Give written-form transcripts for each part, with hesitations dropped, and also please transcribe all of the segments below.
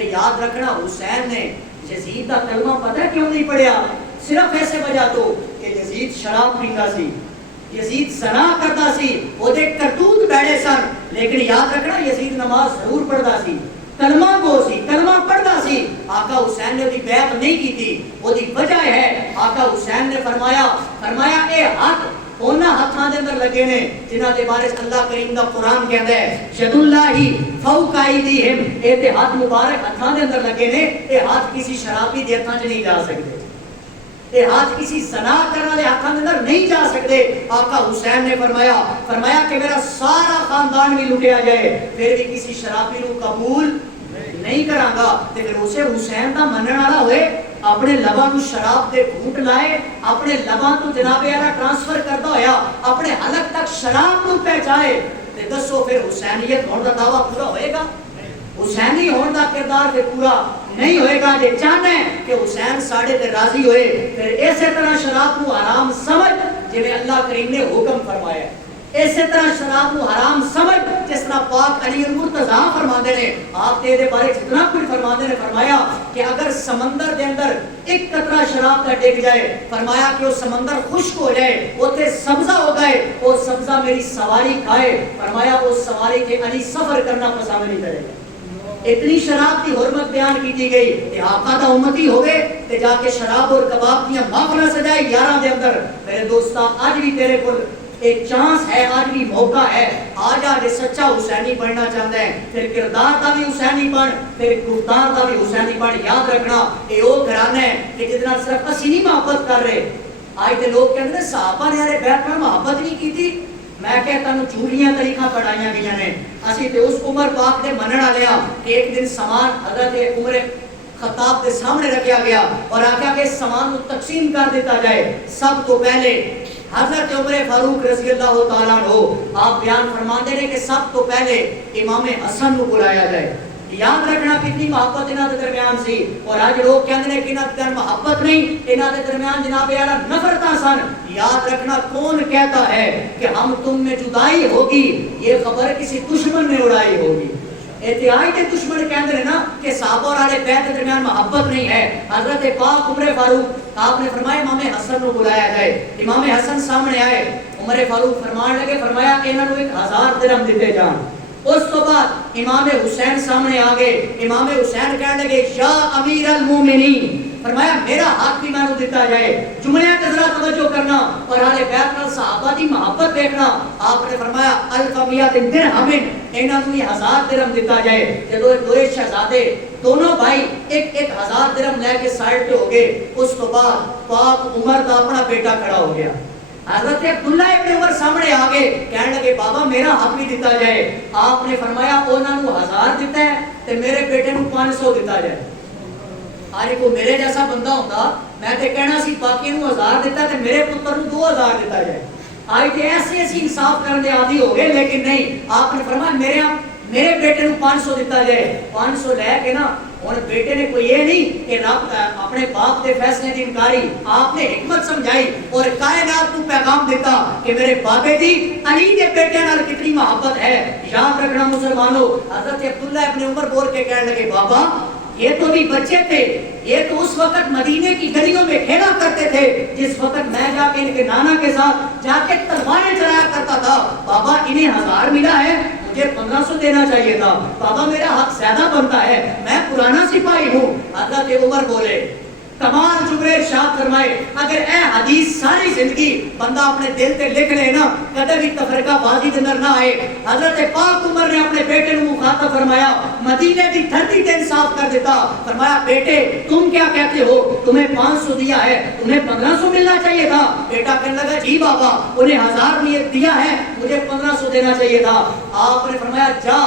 پھر یاد رکھنا حسین نے یزید کا کلمہ پتہ کیوں نہیں پڑھیا؟ صرف ایسے وجہ تو کہ یزید شراب پیندا سی، یزید زنا کرتا سی، وہ دے کرتوت بیڑے سن، لیکن یاد رکھنا یزید نماز ضرور پڑھتا سی، کلمہ گو سی، کلمہ پڑھتا سی۔ آقا حسین نے دی بیعت نہیں کی تھی، وہ دی وجہ ہے آقا حسین نے فرمایا اے ہاتھ اونا ہاتھاں دے اندر لگے نے جنہاں دے بارے اللہ کریم دا قرآن کہندا ہے ید اللہ فوق ایدیہم، اے تے ہاتھ مبارک ہاتھاں دے اندر لگے نے، اے ہاتھ کسی شرابی دے ہاتھاں چ نہیں جا سکتے، اے ہاتھ کسی زنا کرنے والے ہاتھاں دے اندر نہیں جا سکتے۔ آقا حسین نے فرمایا کہ میرا سارا خاندان بھی لٹیا جائے پھر بھی کسی شرابی نو قبول نہیں کروں گا۔ تے پھر اسے حسین دا منن والا ہوئے اپنے لباں نو شراب دے گھونٹ لائے، اپنے لباں تو جناب اعلیٰ ٹرانسفر کرتا ہویا اپنے حلق تک شراب نو پہنچائے، تے دسو پھر حسینیت ہون دا دعویٰ پورا ہوئے گا؟ حسینی ہون دا کردار تے پورا نہیں ہوئے گا۔ جے چاہنا ہے کہ حسین ساڑھے تے راضی ہوئے پھر اسی طرح شراب کو حرام سمجھ جنہیں اللہ کریم نے حکم فرمایا، اسی طرح شراب کو حرام سمجھ جس طرح پاک علی المرتضیٰ فرماندے نے، آپ دے بارے جتنا کچھ فرماندے نے، فرمایا کہ اگر سمندر دے اندر ایک قطرہ شراب کا ڈگ جائے، فرمایا کہ وہ سمندر خشک ہو جائے، وہ تے سبزہ ہو گئے، وہ سبزہ میری سواری کھائے، فرمایا وہ سواری کے علی سفر کرنا پسند نہیں کرے گا۔ اتنی شراب کی حرمت بیان کی گئی کہ آقا دا امتی ہوئے تے جا کے شراب اور کباب دیا محفلہ سجائے 11 دے اندر۔ میرے دوستا آج بھی تیرے کو ایک چانس ہے، آج بھی موقع ہے، آج آج سچا حسینی بننا چاہتا ہے پھر کردار دا بھی حسینی بن، پھر گفتار دا بھی حسینی بن۔ یاد رکھنا یہ وہ گھرانا ہے کہ جتنا صرف اسی نہیں محبت کر رہے۔ آج تے لوگ کہتے ہیں صحابہ نے بیٹھ کر محبت نہیں کی تھی، میں کہتا ہوں جھوٹیاں طریقہ پڑھائیاں گئی ہیں۔ اسی تے اس عمر پاک دے منن والیا کہ ایک دن سامان حضرت عمر خطاب دے سامنے رکھا گیا اور آخیا کہ سامان کو تقسیم کر دیتا جائے۔ سب تو پہلے حضرت عمر فاروق رضی اللہ تعالیٰ عنہ آپ بیان فرماتے ہیں کہ سب تو پہلے امام حسن کو بلایا جائے۔ یاد رکھنا کتنی محبت انہاں دے درمیان سی، اور آج لوگ کہتے ہیں کہ انہاں دے محبت نہیں، انہاں دے درمیان جناب اعلیٰ نفرتاں سن۔ یاد رکھنا کون کہتا ہے کہ ہم تم میں جدائی ہوگی، یہ خبر کسی دشمن نے اڑائی ہوگی۔ اتحاد کے دشمن کہتے ہیں نا کہ صحابہ اور اہل بیت کے درمیان محبت نہیں ہے۔ حضرت پاک عمر فاروق آپ نے فرمایا امام حسن کو بلایا جائے۔ امام حسن سامنے آئے، عمر فاروق فرمان لگے، فرمایا انہاں نو 1000 درہم دیتے جان۔ اس تو بعد امام حسین سامنے آگے، امام حسین کہنے لگے یا امیر المومنین، فرمایا میرا حق بھی میں نے دیتا جائے۔ جملے کے ذرا توجہ کرنا اور اہل بیت نال صحابہ دی محبت دیکھنا۔ آپ نے فرمایا الفمیات درہم، انہاں نوں 1000 درہم دیتا جائے۔ جدوں دوے شہزادے دونوں بھائی ایک 1000 درہم لے کے سائڈ پہ ہو گئے، اس تو بعد پاک عمر کا اپنا بیٹا کھڑا ہو گیا۔ حضرت عبداللہ ابن عمر سامنے آگے کہنے لگے بابا میرا حق بھی دیتا جائے۔ آپ نے فرمایا انہاں نوں 1000 دیتا ہے تے میرے بیٹے نوں 500 دیتا جائے۔ آج کو میرے جیسا بندہ ہوتا میں تے کہنا سی باقی نوں 1000 دیتا تے میرے پتر نوں 2000 دیتا جائے۔ آج تے ایسے انصاف کرنے دے عادی ہو گئے، لیکن نہیں، آپ نے فرمایا میرے بیٹے نوں 500 دیتا جائے۔ 500 لے کے نا اور بیٹے نے کوئی یہ نہیں کہ رب اپنے باپ کے فیصلے کی انکاری، آپ نے حکمت سمجھائی اور کائنات کو پیغام دیتا کہ میرے بابے دی علی کے بیٹے نال کتنی محبت ہے۔ یاد رکھنا مسلمانوں، حضرت عبداللہ ابن عمر بول کے کہنے لگے بابا یہ تو بھی بچے تھے، یہ تو اس وقت مدینے کی گلیوں میں کھیلا کرتے تھے جس وقت میں جا کے ان کے نانا کے ساتھ جا کے تلواریں چلایا کرتا تھا۔ بابا انہیں 1000 ملا ہے، مجھے 1500 دینا چاہیے تھا، بابا میرا حق زیادہ بنتا ہے، میں پرانا سپاہی ہوں۔ حضرت عمر بولے کمال جملے ارشاد فرمائے اگر اے حدیث ساری زندگی بندہ اپنے دل تے لکھ لے نا کدے بھی تفرقہ بازی دے اندر نہ آئے۔ حضرت پاک عمر نے اپنے بیٹے کو مخاطب فرمایا، مدینے کی دھرتی تے انصاف کر دیتا، فرمایا بیٹے تم کیا کہتے ہو، تمہیں 500 دیا ہے، تمہیں 1500 ملنا چاہیے تھا۔ بیٹا کہنے لگا جی بابا انہیں 1000 دیا ہے، مجھے 1500 دینا چاہیے تھا۔ آپ نے فرمایا جا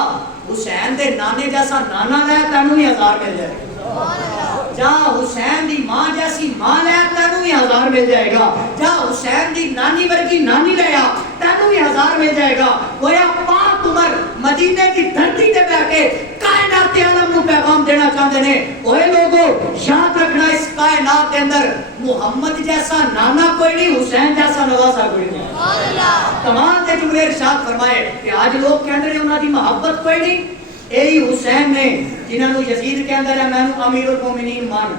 حسین دے نانے جیسا نانا لے تینوں بھی 1000 مل جائے گا، جا حسین دی ماں جیسی ماں لے تینوں بھی 1000 مل جائے گا، جا حسین دی نانی ورگی نانی لے آ تینوں بھی 1000 مل جائے گا۔ گویا پاک عمر مدینے کی دھرتی تے بیٹھ کے کائنات عالم نو پیغام دینا چاہتے ہیں، اوے لوگو یاد رکھنا اس کائنات کے اندر محمد جیسا نانا کوئی نہیں، حسین جیسا نواسا کوئی نہیں۔ کمال دے جملے ارشاد فرمائے کہ آج لوگ کہتے ہیں انہاں دی محبت کوئی نہیں، یہی حسین نے جنہوں یزید کہندا رہا مینوں امیر المومنین مان،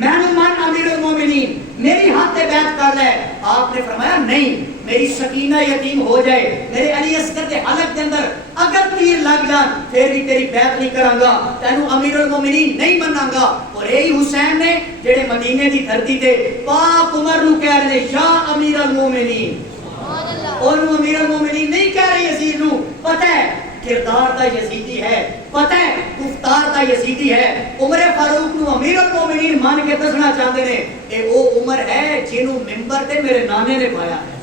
مینوں مان امیر المومنین، میری ہاتھ تے بیعت کر لے۔ آپ نے فرمایا نہیں، میری سکینہ یتیم ہو جائے، میرے علی اصغر کے حلق کے اندر اگر تیر لگ جان پھر بھی تیری بیعت نہیں کروں گا، تینوں امیر المومنین نہیں مناں گا۔ اور یہی حسین نے جڑے مدینے دی دھرتی تے پاک عمر نو کہہ رہے یا امیر المومنین، انہوں امیر المومنین نہیں کہہ رہے یزید نو، پتہ ہے کردار دا یزیدی ہے، پتہ ہے گفتار دا یزیدی ہے۔ عمر فاروق نو امیر المومنین مان کے دسنا چاہتے ہیں، اے او عمر ہے جنہوں ممبر تے میرے نانے نے پایا ہے۔